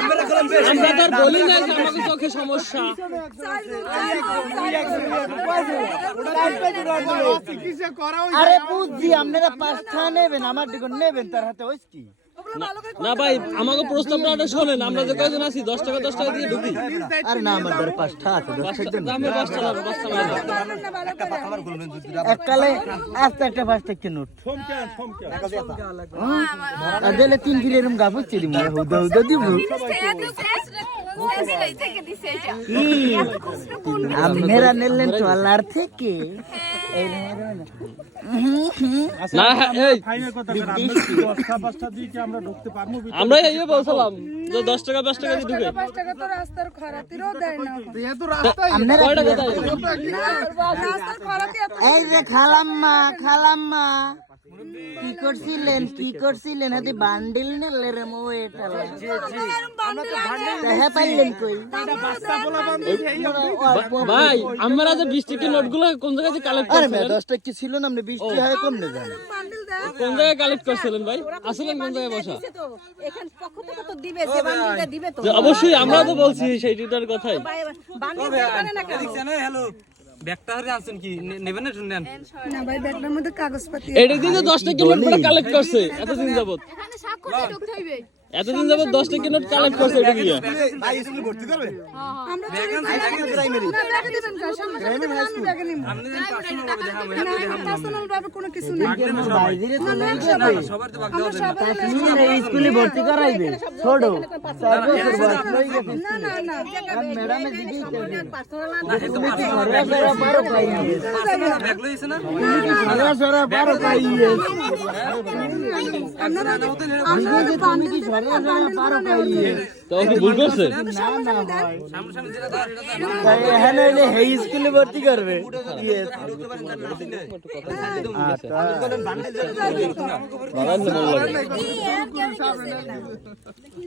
আমরা তো বলি না যে আমাদের চোখে সমস্যা। আরে বুঝছি আপনারা 5 টাকা নেবেন, আমার দিকে নেবেন, তার হাতে হইছে কি? না ভাই, আমাকে প্রস্তাবটা শোনেন, আমরা যে কয়জন আছি 10 টাকা দিয়ে ঢুকি। আরে না, আমার ধরে 5 টাকা আছে, 10 টাকা দেন। আমি 10 টাকা এককালে আস্তে একটা 5 টাকা নোট আদেলে 3 কিলো এরকম গাছ চিরি মরে হুদা হুদা দিব। আপনারা নিলেন টলার থেকে। না এই আমরা এই বলছিলাম যে 10 টাকা 5 টাকা দিয়ে ঢুকে। 5 টাকা তো রাস্তার খরাতিরও দেয় না। আপনারা কয় টাকা দেয়? রাস্তার খরাতি এত এই যে খালাম্মা কি করছিলেন হাতে বান্ডিল নিলে রে মোয়েটা হ্যাঁ পাইলেন কই ভাই আমরা যে 20 টাকা নোটগুলো কোন জায়গা থেকে কালেক্ট আরে করছিলেন? 10 টাকা কি ছিল না, আপনি 20 টাকা হয় কম না জানেন। বান্ডিল দেয়। কোন জায়গায় কালেক্ট করছিলেন ভাই? আসলে কোন জায়গায় বসা? এখান পক্ষ থেকে তো দিবে, যে বান্ডিলটা দিবে তো। যে অবশ্যই আমরা তো বলছি সেইটার কথাই। বান্ডিল দিবে না কেন? হ্যালো ব্যাগটা হারে আছেন কি নেবেন না শুনেন না ভাই, ব্যাগটার মধ্যে কাগজপাতি এটা দিয়ে 10 টাকা নোট কালেক্ট করছে এতদিন যাবত। এখানে স্বাক্ষর দিয়ে ঢুকতে হইবে। এতদিন যাবত 10 টাকা নোট কালেক্ট করছে এটা দিয়ে। আমরা প্রাইমারি ব্যাগে দিবেন কার সামনে আমি ব্যাগে নিব আপনি যেন পার্সোনাল ভাবে দেখা হয় না, পার্সোনাল ভাবে কোনো কিছু নেই। বাইরে তো না, নেই সবাই সবার তো ভাগ আমরা সবাই আপনি এই স্কুলে ভর্তি করাইবে ছোট 4 বছর বয়স হয়ে গেছে। না না না ম্যাডামে দিদি পার্সোনাল সরা পারো পাইয়ে ব্যাগ লইছে না সরা পারো পাইয়ে আপনারা তুমি কি সরা পারো পাইয়ে তো কি ভুল করছে? না না ভাই সামনে সামনে যেটা দাঁড় এটা দাঁড় তাই হ্যাঁ নইলে এই স্কুলে ভর্তি করবে ইয়েস বাবা ভালো লাগে। কি আর কেউ